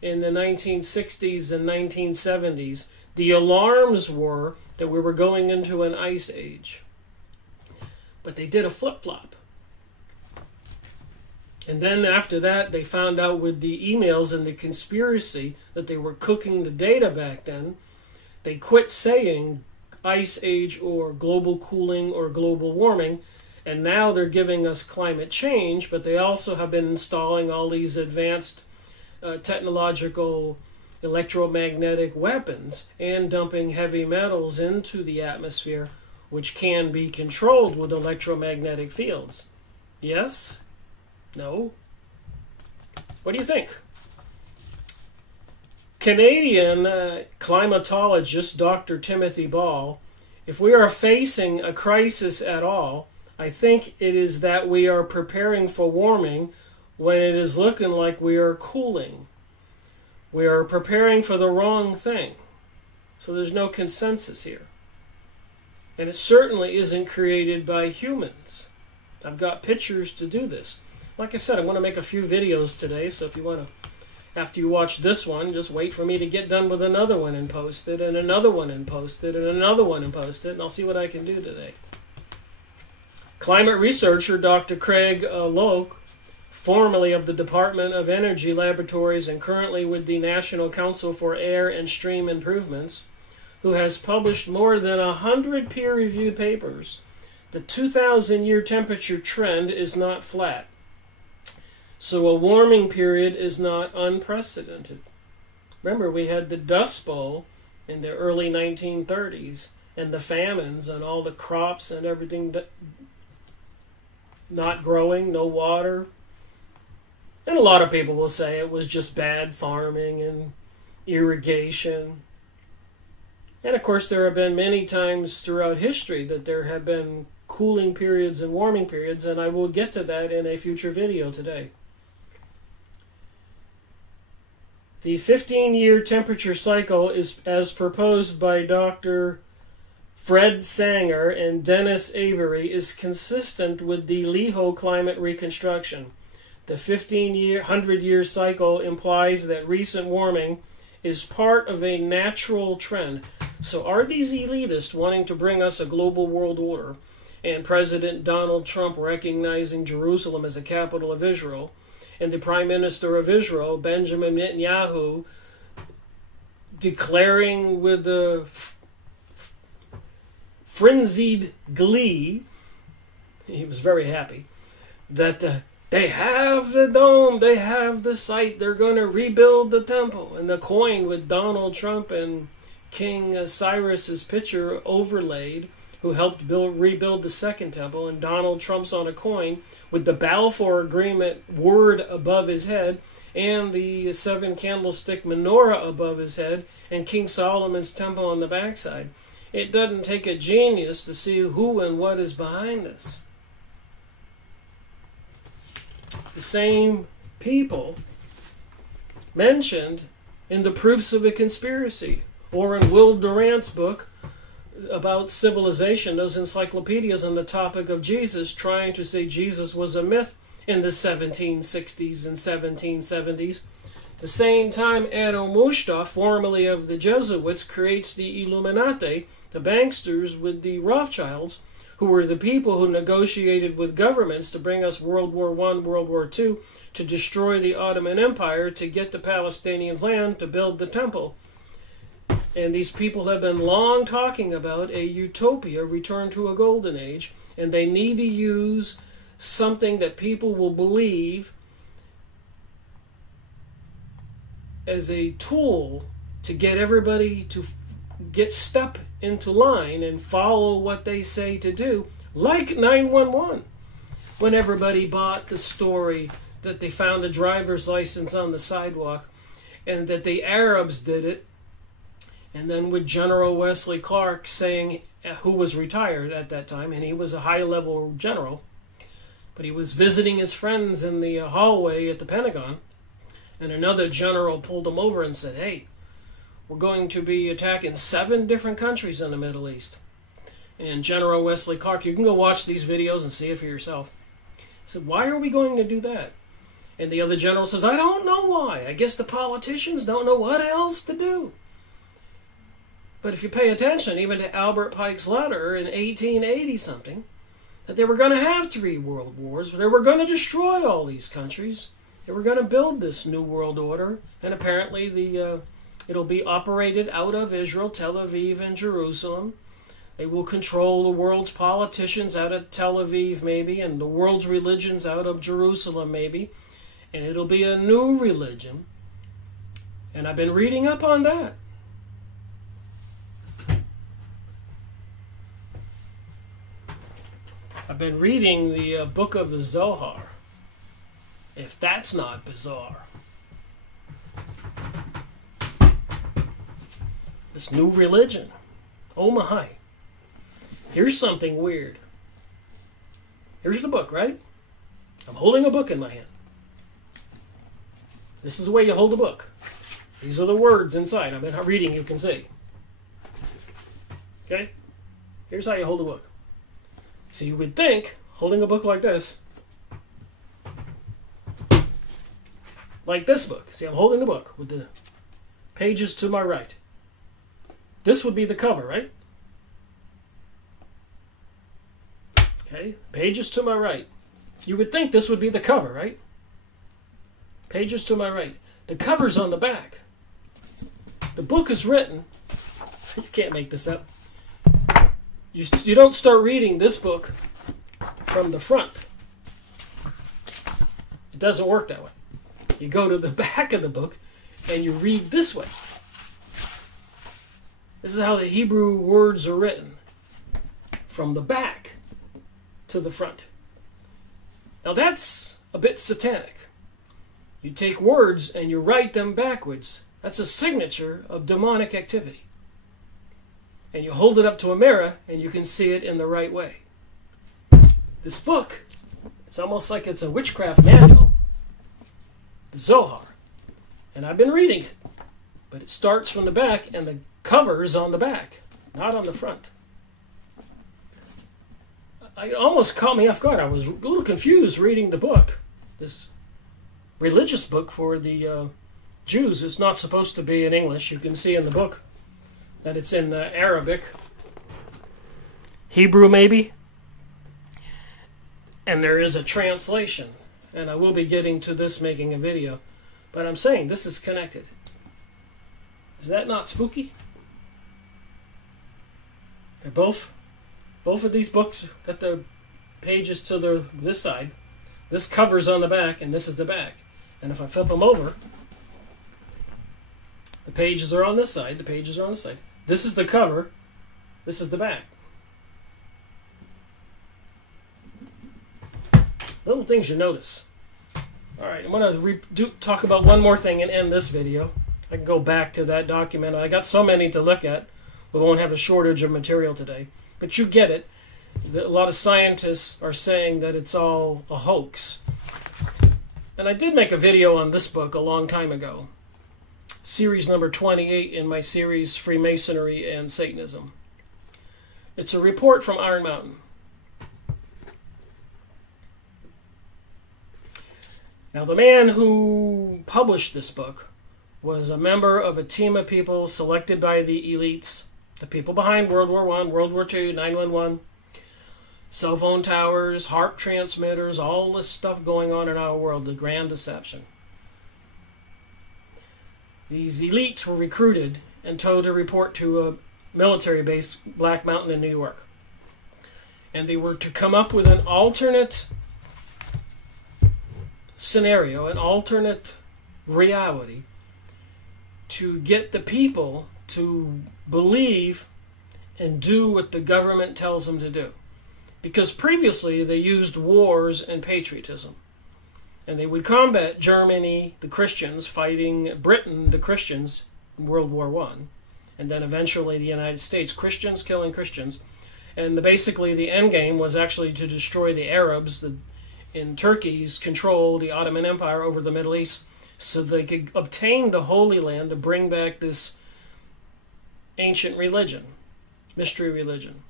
in the 1960s and 1970s, the alarms were that we were going into an ice age. But they did a flip-flop. And then after that, they found out with the emails and the conspiracy that they were cooking the data back then. They quit saying ice age or global cooling or global warming, and now they're giving us climate change, but they also have been installing all these advanced technological electromagnetic weapons and dumping heavy metals into the atmosphere, which can be controlled with electromagnetic fields. Yes? No? What do you think? Canadian climatologist Dr. Timothy Ball, if we are facing a crisis at all, I think it is that we are preparing for warming when it is looking like we are cooling. We are preparing for the wrong thing. So there's no consensus here. And it certainly isn't created by humans. I've got pictures to do this. Like I said, I want to make a few videos today, so if you want to, after you watch this one, just wait for me to get done with another one and post it, and another one and post it, and another one and post it, and I'll see what I can do today. Climate researcher Dr. Craig Loke, formerly of the Department of Energy Laboratories and currently with the National Council for Air and Stream Improvements, who has published more than 100 peer-reviewed papers, the 2,000-year temperature trend is not flat. So a warming period is not unprecedented. Remember, we had the Dust Bowl in the early 1930s and the famines and all the crops and everything not growing, no water. And a lot of people will say it was just bad farming and irrigation. And of course, there have been many times throughout history that there have been cooling periods and warming periods, and I will get to that in a future video today. The 15-year temperature cycle is as proposed by Dr. Fred Sanger and Dennis Avery is consistent with the LIHO climate reconstruction. The 100-year cycle implies that recent warming is part of a natural trend. So are these elitists wanting to bring us a global world order, and President Donald Trump recognizing Jerusalem as the capital of Israel, and the Prime Minister of Israel, Benjamin Netanyahu, declaring with the frenzied glee, he was very happy, that they have the dome, they have the site, they're going to rebuild the temple. And the coin with Donald Trump and King Cyrus's picture overlaid, who helped rebuild the second temple, and Donald Trump's on a coin with the Balfour Agreement word above his head and the 7-candlestick menorah above his head and King Solomon's temple on the backside. It doesn't take a genius to see who and what is behind this. The same people mentioned in the Proofs of a Conspiracy, or in Will Durant's book about civilization, those encyclopedias on the topic of Jesus, trying to say Jesus was a myth in the 1760s and 1770s. The same time, Adam Mushta, formerly of the Jesuits, creates the Illuminati, the banksters with the Rothschilds, who were the people who negotiated with governments to bring us World War I, World War II, to destroy the Ottoman Empire, to get the Palestinians land, to build the temple. And these people have been long talking about a utopia, return to a golden age, and they need to use something that people will believe as a tool to get everybody to step into line and follow what they say to do, like 911. When everybody bought the story that they found a driver's license on the sidewalk and that the Arabs did it, and then with General Wesley Clark saying, who was retired at that time, and he was a high-level general, but he was visiting his friends in the hallway at the Pentagon, and another general pulled him over and said, hey, we're going to be attacking 7 different countries in the Middle East. And General Wesley Clark, you can go watch these videos and see it for yourself, said, why are we going to do that? And the other general says, I don't know why. I guess the politicians don't know what else to do. But if you pay attention, even to Albert Pike's letter in 1880-something, that they were going to have 3 world wars, they were going to destroy all these countries, they were going to build this new world order, and apparently it'll be operated out of Israel, Tel Aviv, and Jerusalem. They will control the world's politicians out of Tel Aviv, maybe, and the world's religions out of Jerusalem, maybe. And it'll be a new religion. And I've been reading up on that. I've been reading the book of the Zohar. If that's not bizarre. This new religion. Oh my. Here's something weird. Here's the book, right? I'm holding a book in my hand. This is the way you hold a book. These are the words inside. I've been reading, you can see. Okay? Here's how you hold a book. So you would think, holding a book like this, like this book. See, I'm holding the book with the pages to my right. This would be the cover, right? Okay, pages to my right. You would think this would be the cover, right? Pages to my right. The cover's on the back. The book is written. You can't make this up. You don't start reading this book from the front. It doesn't work that way. You go to the back of the book and you read this way. This is how the Hebrew words are written. From the back to the front. Now that's a bit satanic. You take words and you write them backwards. That's a signature of demonic activity. And you hold it up to a mirror and you can see it in the right way. This book, it's almost like it's a witchcraft manual, the Zohar. And I've been reading it. But it starts from the back and the cover is on the back, not on the front. It almost caught me off guard. I was a little confused reading the book. This religious book for the Jews. It's not supposed to be in English. You can see in the book that it's in Arabic. Hebrew, maybe. And there is a translation. And I will be getting to this making a video. But I'm saying this is connected. Is that not spooky? They're both of these books got the pages to this side. This cover's on the back, and this is the back. And if I flip them over, the pages are on this side, the pages are on this side. This is the cover, this is the back. Little things you notice. Alright, I'm going to talk about one more thing and end this video. I can go back to that document. I got so many to look at, we won't have a shortage of material today. But you get it. A lot of scientists are saying that it's all a hoax. And I did make a video on this book a long time ago. Series number 28 in my series Freemasonry and Satanism. It's a report from Iron Mountain. Now the man who published this book was a member of a team of people selected by the elites, the people behind World War I, World War II, 911, cell phone towers, HARP transmitters, all this stuff going on in our world, the grand deception. These elites were recruited and told to report to a military base, Black Mountain in New York. And they were to come up with an alternate scenario, an alternate reality, to get the people to believe and do what the government tells them to do. Because previously they used wars and patriotism. And they would combat Germany, the Christians, fighting Britain, the Christians, in World War I. And then eventually the United States, Christians killing Christians. And basically the end game was actually to destroy the Arabs in Turkey's control, the Ottoman Empire over the Middle East, so they could obtain the Holy Land to bring back this ancient religion, mystery religion.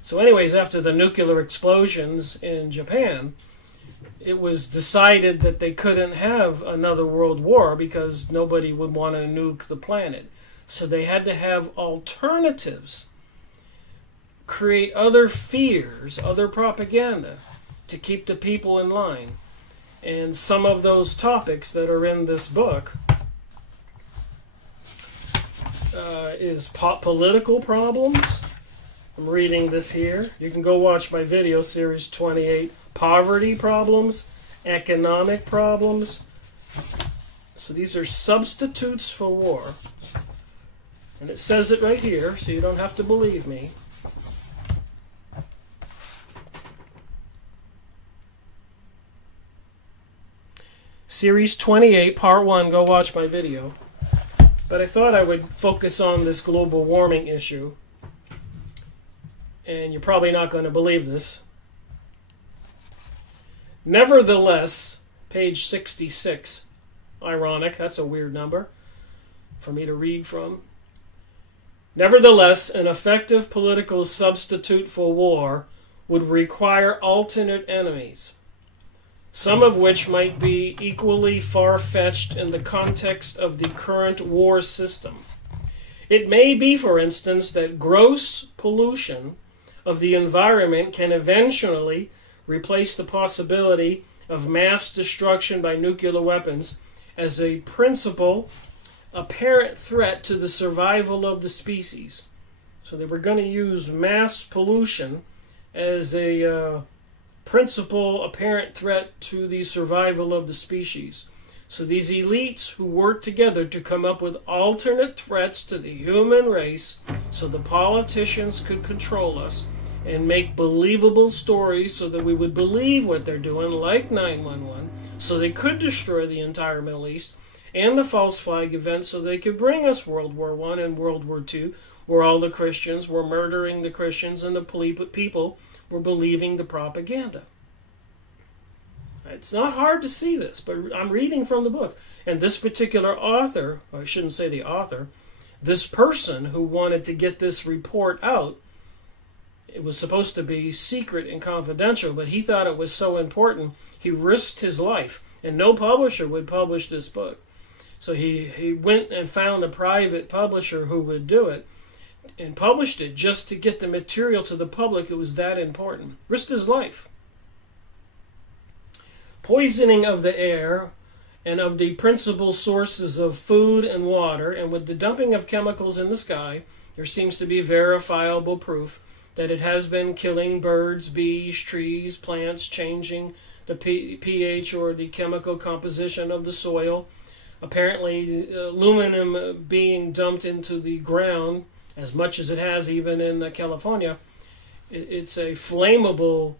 So anyways, after the nuclear explosions in Japan, it was decided that they couldn't have another world war because nobody would want to nuke the planet. So they had to have alternatives, create other fears, other propaganda to keep the people in line. And some of those topics that are in this book is political problems. I'm reading this here. You can go watch my video series 28. Poverty problems, economic problems. So these are substitutes for war. And it says it right here, so you don't have to believe me. Series 28, Part 1, go watch my video. But I thought I would focus on this global warming issue. And you're probably not going to believe this. Nevertheless, page 66, ironic, that's a weird number for me to read from. Nevertheless, an effective political substitute for war would require alternate enemies, some of which might be equally far-fetched in the context of the current war system. It may be, for instance, that gross pollution of the environment can eventually replace the possibility of mass destruction by nuclear weapons as a principal apparent threat to the survival of the species. So they were going to use mass pollution as a principal apparent threat to the survival of the species. So these elites who worked together to come up with alternate threats to the human race so the politicians could control us and make believable stories so that we would believe what they're doing, like 9/11, so they could destroy the entire Middle East, and the false flag event so they could bring us World War I and World War II, where all the Christians were murdering the Christians and the people were believing the propaganda. It's not hard to see this, but I'm reading from the book. And this particular author, or I shouldn't say the author, this person who wanted to get this report out, it was supposed to be secret and confidential, but he thought it was so important, he risked his life. And no publisher would publish this book. So he went and found a private publisher who would do it and published it just to get the material to the public. It was that important. Risked his life. Poisoning of the air and of the principal sources of food and water, and with the dumping of chemicals in the sky, there seems to be verifiable proof that it has been killing birds, bees, trees, plants, changing the pH or the chemical composition of the soil. Apparently, aluminum being dumped into the ground, as much as it has even in California, it's a flammable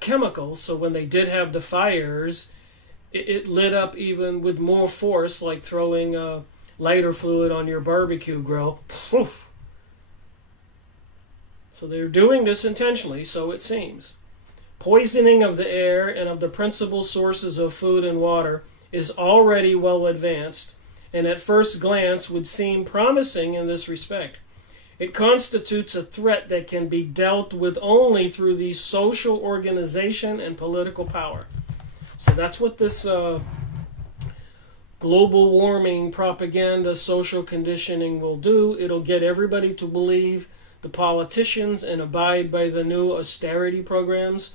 chemical, so when they did have the fires, it lit up even with more force, like throwing lighter fluid on your barbecue grill. Poof. So they're doing this intentionally, so it seems. Poisoning of the air and of the principal sources of food and water is already well advanced, and at first glance would seem promising in this respect. It constitutes a threat that can be dealt with only through the social organization and political power. So that's what this global warming propaganda, social conditioning will do. It'll get everybody to believe the politicians and abide by the new austerity programs,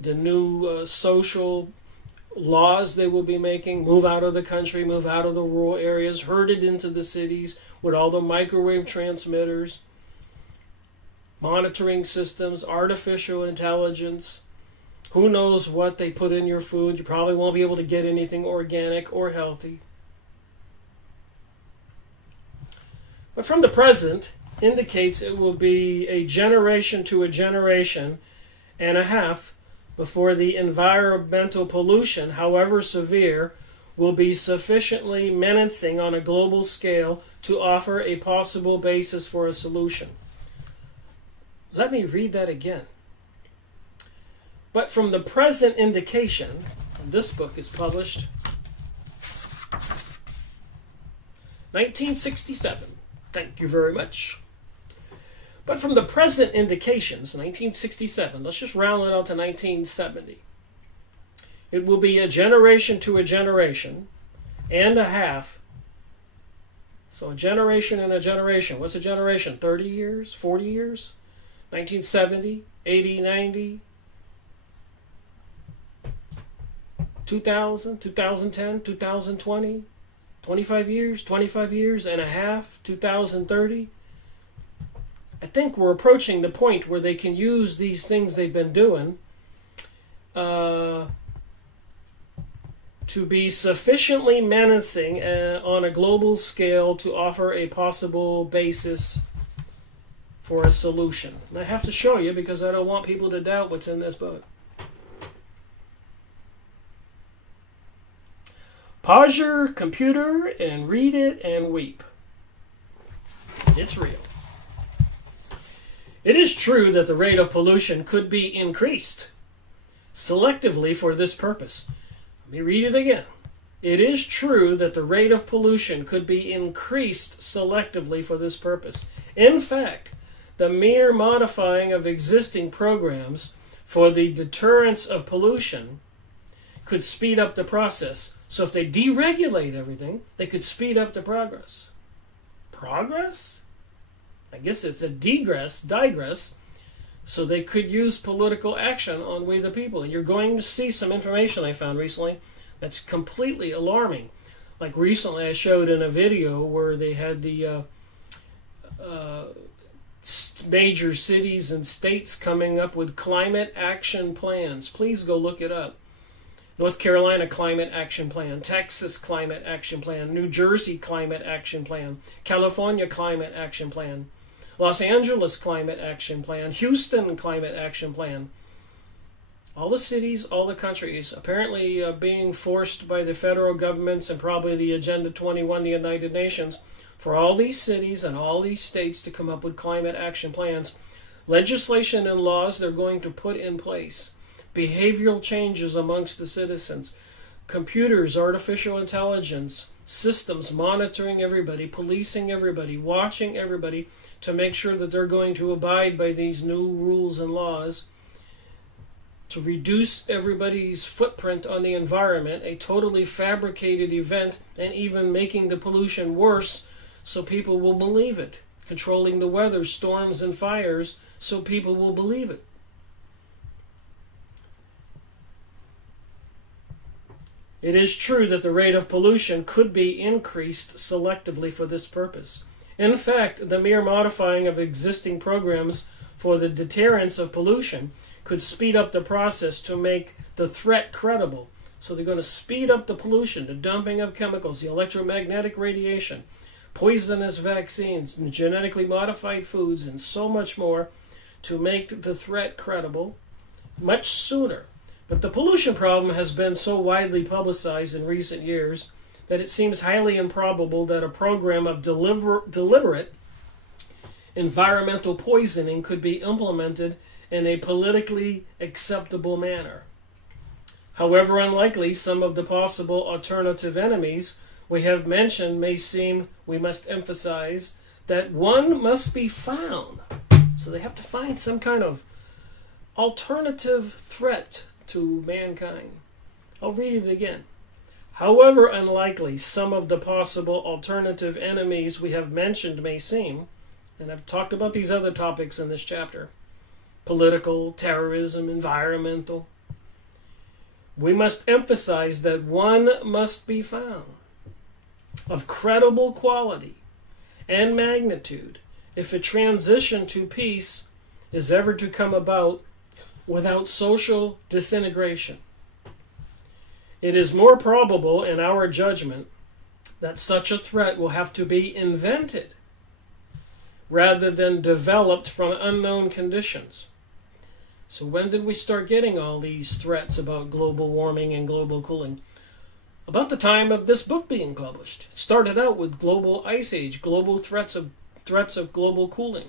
the new social laws they will be making, move out of the country, move out of the rural areas, herded into the cities with all the microwave transmitters, monitoring systems, artificial intelligence. Who knows what they put in your food? You probably won't be able to get anything organic or healthy. But from the present indicates it will be a generation to a generation and a half before the environmental pollution, however severe, will be sufficiently menacing on a global scale to offer a possible basis for a solution. Let me read that again. But from the present indication, and this book is published 1967. Thank you very much. But from the present indications, 1967, let's just round it out to 1970. It will be a generation to a generation and a half. So a generation and a generation. What's a generation? 30 years? 40 years? 1970, 80, 90, 2000, 2010, 2020, 25 years and a half, 2030. I think we're approaching the point where they can use these things they've been doing to be sufficiently menacing on a global scale to offer a possible basis for a solution. And I have to show you because I don't want people to doubt what's in this book. Pause your computer and read it and weep. It's real. It is true that the rate of pollution could be increased selectively for this purpose. Let me read it again. It is true that the rate of pollution could be increased selectively for this purpose. In fact, the mere modifying of existing programs for the deterrence of pollution could speed up the process. So if they deregulate everything, they could speed up the progress. Progress? I guess it's a digress. So they could use political action on we the people. And you're going to see some information I found recently that's completely alarming. Like recently I showed in a video where they had the major cities and states coming up with climate action plans. Please go look it up. North Carolina Climate Action Plan, Texas Climate Action Plan, New Jersey Climate Action Plan, California Climate Action Plan, Los Angeles Climate Action Plan, Houston Climate Action Plan. All the cities, all the countries, apparently being forced by the federal governments and probably the Agenda 21, the United Nations, for all these cities and all these states to come up with climate action plans, legislation and laws they're going to put in place. Behavioral changes amongst the citizens, computers, artificial intelligence, systems monitoring everybody, policing everybody, watching everybody to make sure that they're going to abide by these new rules and laws, to reduce everybody's footprint on the environment, a totally fabricated event, and even making the pollution worse so people will believe it, controlling the weather, storms and fires, so people will believe it. It is true that the rate of pollution could be increased selectively for this purpose. In fact, the mere modifying of existing programs for the deterrence of pollution could speed up the process to make the threat credible. So they're going to speed up the pollution, the dumping of chemicals, the electromagnetic radiation, poisonous vaccines, and genetically modified foods, and so much more to make the threat credible much sooner. But the pollution problem has been so widely publicized in recent years that it seems highly improbable that a program of deliberate environmental poisoning could be implemented in a politically acceptable manner. However unlikely some of the possible alternative enemies we have mentioned may seem, we must emphasize that one must be found. So they have to find some kind of alternative threat to mankind. I'll read it again. However unlikely some of the possible alternative enemies we have mentioned may seem, and I've talked about these other topics in this chapter, political, terrorism, environmental, we must emphasize that one must be found of credible quality and magnitude if a transition to peace is ever to come about without social disintegration. It is more probable, in our judgment, that such a threat will have to be invented rather than developed from unknown conditions. So when did we start getting all these threats about global warming and global cooling? About the time of this book being published. It started out with global ice age, global threats of global cooling.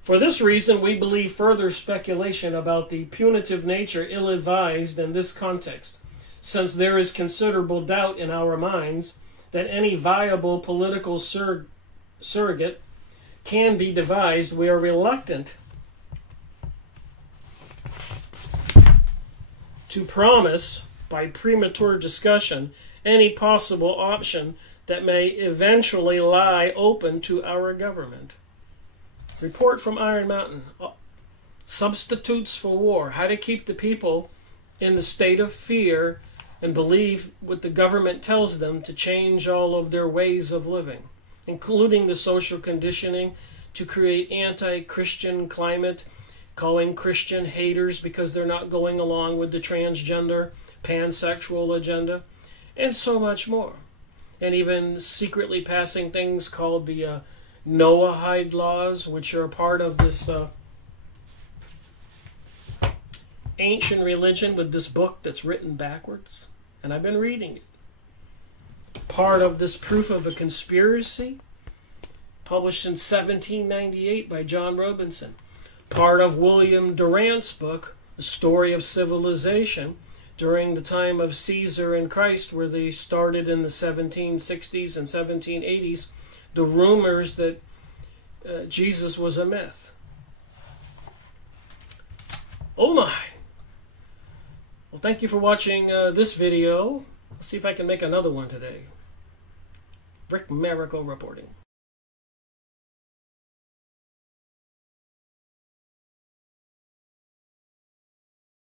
For this reason, we believe further speculation about the punitive nature ill-advised in this context, since there is considerable doubt in our minds that any viable political surrogate can be devised. We are reluctant to promise, by premature discussion, any possible option that may eventually lie open to our government. Report from Iron Mountain. Substitutes for war. How to keep the people in the state of fear and believe what the government tells them to change all of their ways of living, including the social conditioning to create anti-Christian climate, calling Christian haters because they're not going along with the transgender, pansexual agenda, and so much more. And even secretly passing things called the Noahide laws, which are a part of this ancient religion with this book that's written backwards. And I've been reading it. Part of this proof of a conspiracy, published in 1798 by John Robinson. Part of William Durant's book, The Story of Civilization, during the time of Caesar and Christ, where they started in the 1760s and 1780s, the rumors that Jesus was a myth. Oh my! Well, thank you for watching this video. Let's see if I can make another one today. Rick Miracle reporting.